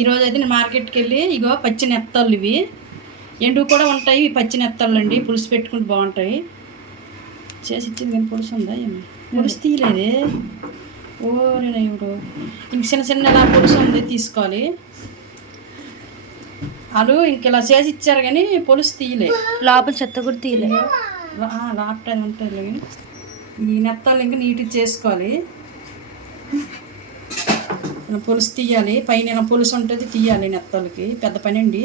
ఈరోజు అయితే నేను మార్కెట్కి వెళ్ళి ఇగో పచ్చి నెత్తళ్ళు ఇవి ఎండు కూడా ఉంటాయి. ఇవి పచ్చి నెత్తళ్ళు అండి, పులుసు పెట్టుకుంటే బాగుంటాయి. చేసి ఇచ్చింది కానీ పులుసు ఉందా ఏమి పులుసు తీయలేదే. ఓరేనా ఇప్పుడు ఇంక చిన్న చిన్న ఇలా పులుసు ఉంది తీసుకోవాలి. వాళ్ళు ఇంక ఇలా చేసి ఇచ్చారు కానీ పులుసు తీయలే, లోపల చెత్త కూడా తీయలే. లాప్టాప్ ఉంటుంది కానీ ఈ నెత్తళ్ళు ఇంకా నీట్గా చేసుకోవాలి. పులుసు తీయాలి, పైన పులుసు ఉంటుంది తీయాలి. నెత్తలకి పెద్ద పని అండి,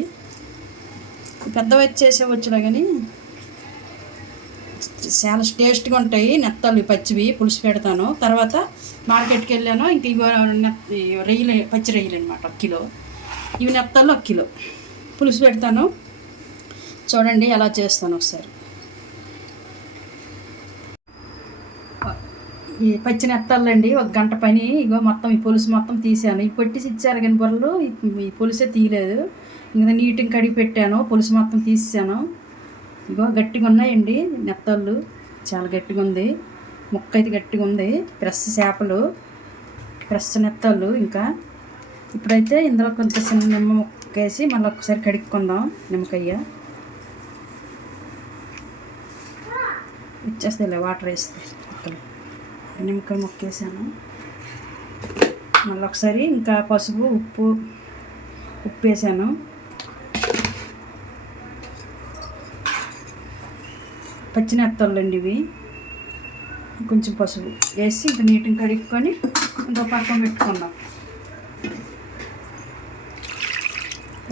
పెద్ద వచ్చేసేవచ్చులే కానీ చాలా టేస్ట్గా ఉంటాయి నెత్తలు పచ్చివి. పులుసు పెడతాను. తర్వాత మార్కెట్కి వెళ్ళాను, ఇంక ఇవి రొయ్యలు, పచ్చి రొయ్యలు అనమాట 1 కిలో. ఇవి నెత్తలు 1 కిలో పులుసు పెడతాను. చూడండి ఎలా చేస్తాను ఒకసారి. ఈ పచ్చి నెత్తళ్ళండి 1 గంట పని. ఇగో మొత్తం ఈ పులుసు మొత్తం తీసాను. ఈ పొట్టిసి ఇచ్చారు కానీ బుర్రలు ఈ పులుసే తీయలేదు. ఇంకా నీట్గా కడిగి పెట్టాను, పులుసు మొత్తం తీసాను. ఇగో గట్టిగా ఉన్నాయండి నెత్తళ్ళు, చాలా గట్టిగా ఉంది. ముక్క అయితే గట్టిగా ఉంది. ఫ్రెష్ చేపలు, ఫ్రెష్ నెత్తళ్ళు. ఇంకా ఇప్పుడైతే ఇందులో కొంచెం చిన్న నిమ్మ ముక్క వేసి మళ్ళీ ఒకసారి కడుక్కుందాం. నిమ్మకాయ ఇచ్చేస్తే వాటర్ వేస్తే నిమ్మకాయ ముక్క వేసాను. మళ్ళీ ఒకసారి ఇంకా పసుపు ఉప్పు వేసాను. పచ్చి నెత్తళ్ళండి ఇవి. కొంచెం పసుపు వేసి ఇంకా నీట్గా కడుక్కొని ఇంకో పక్కన పెట్టుకున్నాం.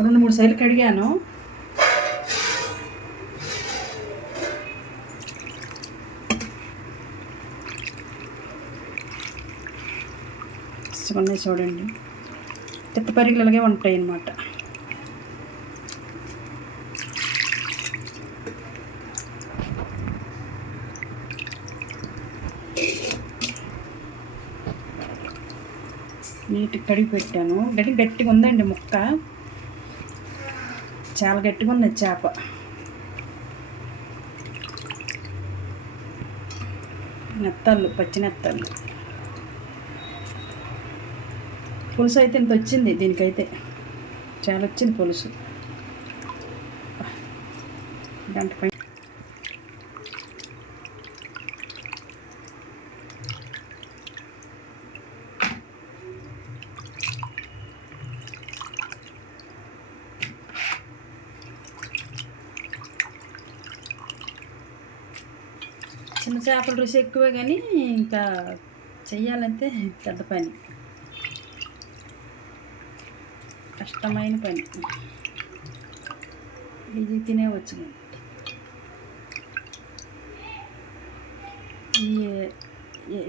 2-3 సార్లు కడిగాను. ఉన్నాయి చూడండి, తిప్పపరిగలగే ఉంటాయి అన్నమాట. నీట్గా కడిగి పెట్టాను. గట్టిగా ఉందండి ముక్క, చాలా గట్టిగా ఉంది చేప. నెత్తళ్ళు, పచ్చి నెత్తళ్ళు. పులుసు అయితే ఇంత వచ్చింది, దీనికైతే చాలా వచ్చింది పులుసు. గంట పైన చిన్న చేపల రుచి ఎక్కువే కానీ ఇంకా చెయ్యాలంటే పెద్ద పని, కష్టమైన పని. ఇది తినేవచ్చు. ఈ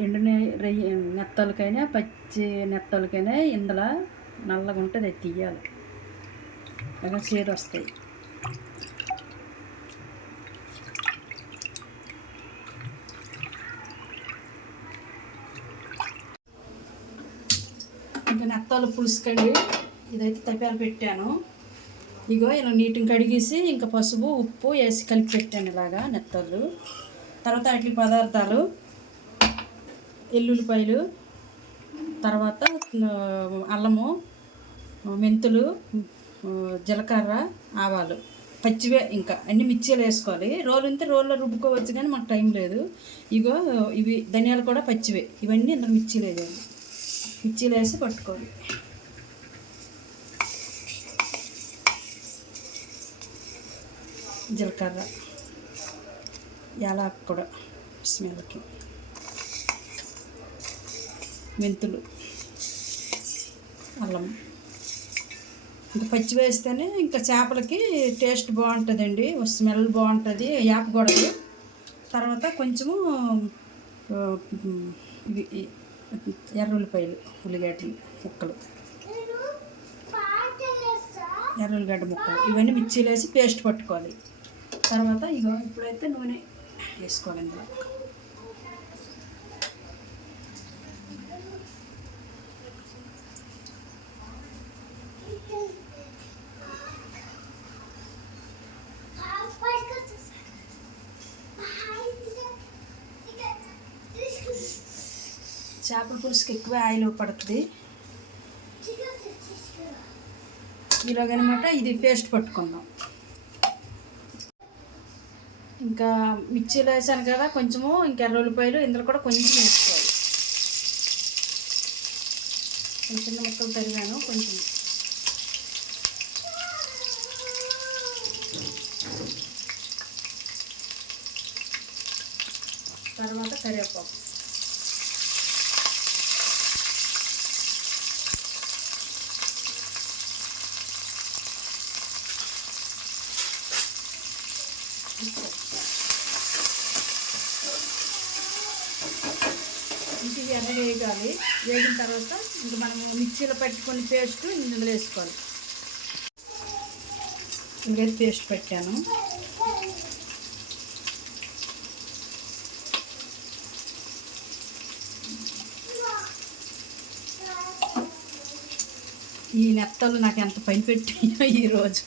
ఎండు నెత్తలకైనా పచ్చి నెత్తలకైనా ఇందులో నల్లగా ఉంటుంది, అది తీయాలి. అలా చేదు వస్తాయి. ఇంకా నెత్తలు పులుసుకండి ఇదైతే తప్పాలు పెట్టాను. ఇగో ఇలా నీట్గా కడిగేసి ఇంకా పసుపు ఉప్పు వేసి కలిపి పెట్టాను ఇలాగా నెత్తళ్ళు. తర్వాత వాటి పదార్థాలు ఎల్లుల్లిపాయలు, తర్వాత అల్లము, మెంతులు, జీలకర్ర, ఆవాలు పచ్చివే. ఇంకా అన్ని మిర్చీలు వేసుకోవాలి. రోలు ఉంటే రోల్లో రుబ్బుకోవచ్చు కానీ మాకు టైం లేదు. ఇగో ఇవి ధనియాలు కూడా పచ్చివే. ఇవన్నీ ఇందులో మిర్చీలు వేయాలి. మిర్చీలు వేసి పట్టుకోవాలి. జీలకర్ర, యాలకులు కూడా స్మెల్కి, మెంతులు, అల్లం. ఇంకా పచ్చి వేస్తేనే ఇంకా చేపలకి టేస్ట్ బాగుంటుందండి, స్మెల్ బాగుంటుంది, వేపకూడదు. తర్వాత కొంచెము ఎర్రుల్లిపాయలు, ఉల్లిగడ్డలు ముక్కలు, ఎర్రుల్లిగడ్డ ముక్కలు ఇవన్నీ మిక్సీలో వేసి పేస్ట్ పట్టుకోవాలి. తర్వాత ఇప్పుడైతే నూనె వేసుకోవాలి. ఇందులో చేపల పులుసుకి ఎక్కువ ఆయిల్ పడుతుంది. ఇలాగనమాట ఇది పేస్ట్ పట్టుకుందాం. ఇంకా మిర్చిలో వేసాను కదా కొంచెము, ఇంకా ఎర్రఉల్లిపాయలు ఇందులో కూడా కొంచెం వేసుకోవాలి. చిన్న ముక్కలు తరిగాను కొంచెం. తర్వాత కరివేపాకు, ఇంటికి ఎర్రగా వేయాలి. వేగిన తర్వాత ఇంక మనము మిక్సీలో పెట్టుకొని పేస్ట్ ఇందులో వేసుకోవాలి. ఇంకేది పేస్ట్ పెట్టాను. ఈ నెత్తలు నాకు ఎంత పని పెట్టాయో ఈరోజు.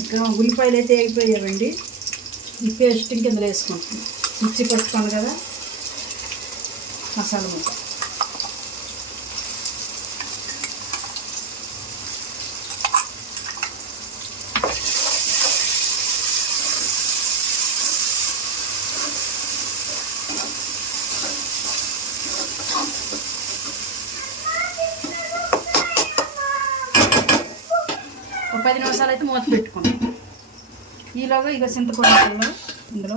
ఇంకా ఉల్లిపాయలు అయితే అయిపోయావండి. ఈ పేస్ట్ కిందలో వేసుకుంటాం. మిర్చి పట్టుకోండి కదా, మసాలా ముక్క. ఒక 10 నిమిషాలు అయితే మూత పెట్టుకున్నాం. ఈలోగా చింతపండు ఇందులో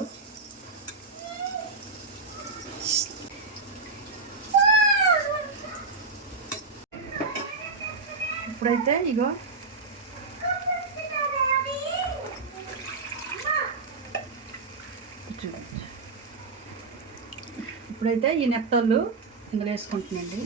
ఇప్పుడైతే ఈ నెత్తళ్ళు ఇందులో వేసుకుంటున్నాండి.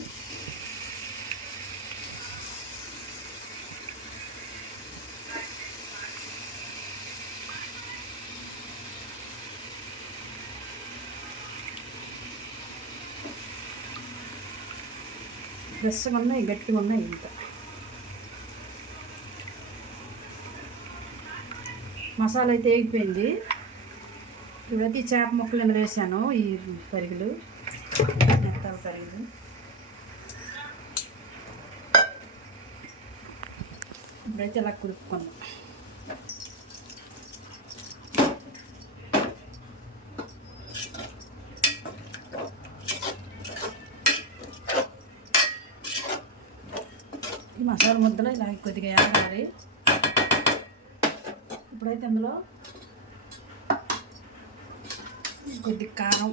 ఫ్రెష్గా ఉన్నాయి, గట్టిగా ఉన్నాయి. ఇంకా మసాలా అయితే వేగిపోయింది. ఇప్పుడైతే ఈ చేప ముక్కలు ఇందులో వేసాను. ఈ పరిగెలు, నెత్తాల పరిగెలు. ఇప్పుడైతే ఇలా కుడుపుకుందాం. ఈ మసాలా ముద్దలో ఇలా కొద్దిగా వేయాలి. ఇప్పుడైతే అందులో కొద్ది కారం,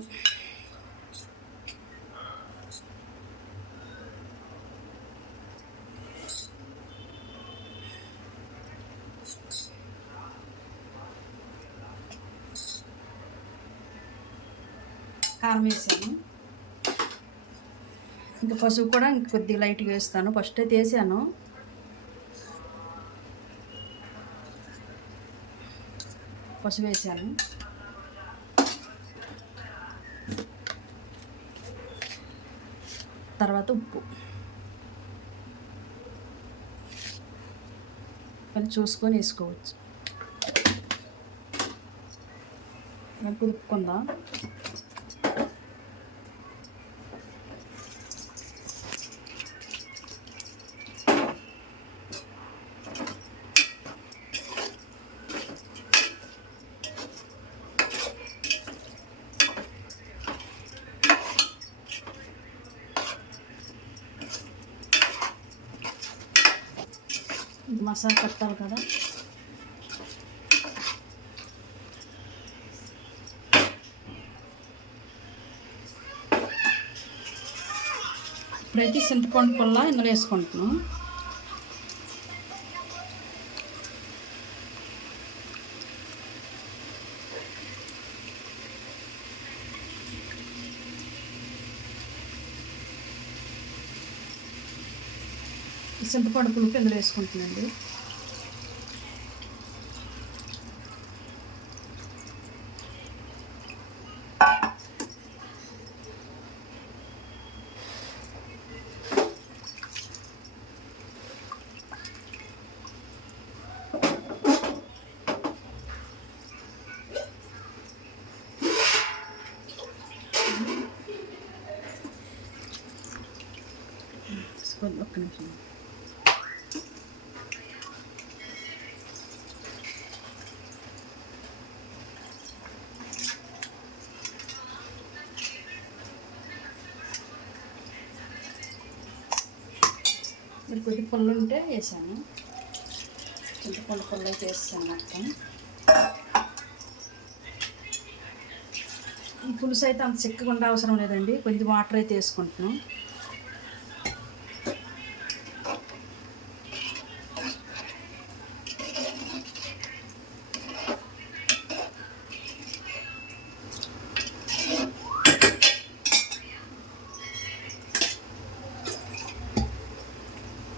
వేసాను. ఇంకా పసుపు కూడా ఇంక కొద్దిగా లైట్గా వేస్తాను. ఫస్ట్ అయితే వేసాను. పసుపు వేసాను. తర్వాత ఉప్పు కానీ చూసుకొని వేసుకోవచ్చు. కుదుపుకుందాం. ఇది మసాలా పెట్టాలి కదా. ఇప్పుడైతే చింతపండు పుల్ల ఇందులో వేసుకుంటున్నాం. చింతపండు పులుపు ఇందులో వేసుకుంటున్నాండి. ఒక్క నిమిషం. మీరు కొద్ది పుల్ల ఉంటే వేసాను. చింతపండు పుల్ల అయితే వేసాను మొత్తం. ఈ పులుసు అయితే అంత చిక్కగా ఉండే అవసరం లేదండి, కొంచెం వాటర్ అయితే వేసుకుంటున్నాం.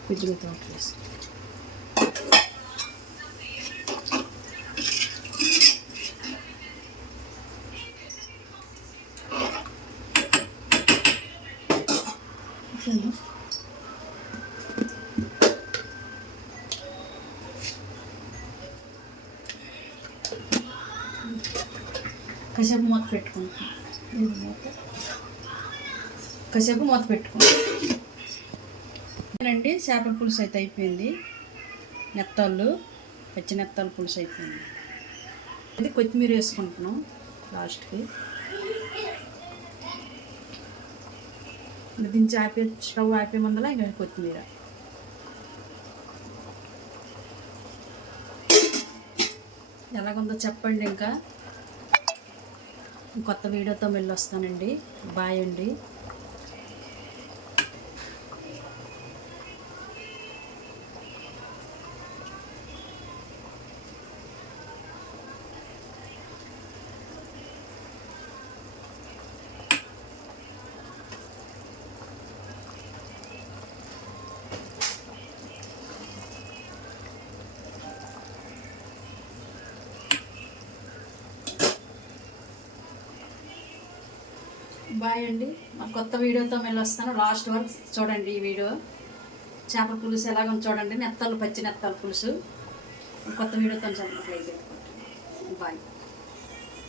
కొద్దిగా వాటర్ వేసి కాసేపు మూత పెట్టుకుంటాం. కాసేపు మూత పెట్టుకుంటాం అండి. చేపల పులుసు అయితే అయిపోయింది. నెత్తాళ్ళు, పచ్చి నెత్తాల పులుసు అయిపోయింది. ఇది కొత్తిమీర వేసుకుంటున్నాం లాస్ట్కి. దించి స్టవ్ ఆపే ముందర ఇంకా కొత్తిమీర. ఎలాగుందో చెప్పండి. ఇంకా కొత్త వీడియోతో మళ్ళీ వస్తానండి. బాయ్ అండి. బాయ్ అండి. మా కొత్త వీడియోతో మళ్ళీ వస్తాను. లాస్ట్ వరకు చూడండి ఈ వీడియో. చేపల పులుసు ఎలాగో చూడండి. నెత్తలు, పచ్చి నెత్తల పులుసు కొత్త వీడియోతో చెప్పట్లేదు. బాయ్.